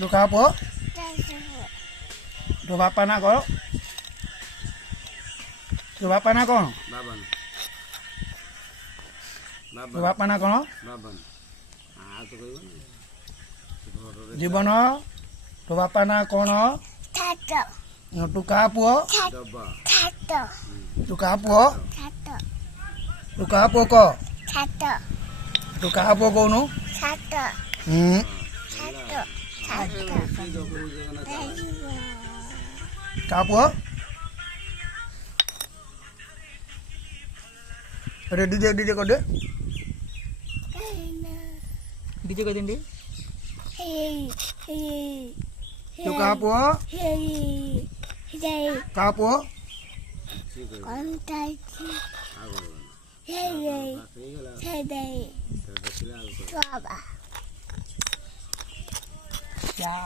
ତୁ କାହା ପୁଅ ତୋ ବାପା ନା କଣ ତୋ ବାପା ନା କଣ ତୋ ବାପା ନା କଣ ଜୀବନ ତୋ ବାପା ନା କଣ ତୁ କାହା ପୁଅ ତୁ କାହା ପୁଅ ତୁ କାହା ପୁଅ କହ ତୁ କାହା ପୁଅ କହୁନୁ କାହା ପୁଅ अरे डीजे डीजे कर दे डीजे कर दे तू कहाँ पो कहाँ पो क्या